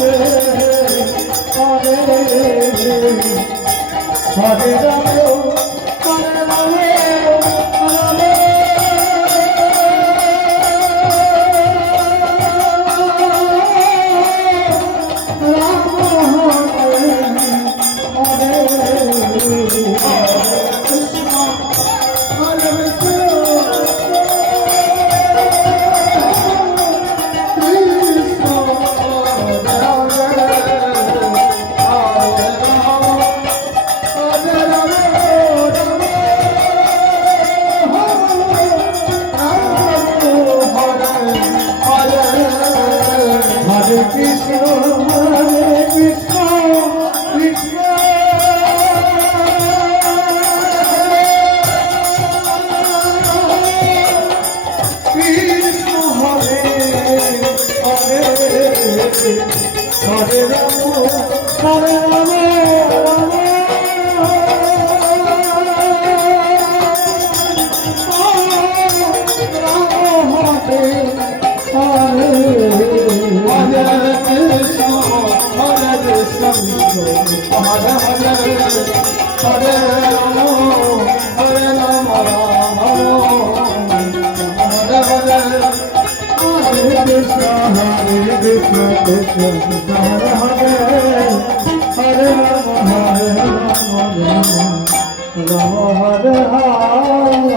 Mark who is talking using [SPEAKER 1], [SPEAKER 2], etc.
[SPEAKER 1] Hare Hare Hare Hare gente. Hare Hare.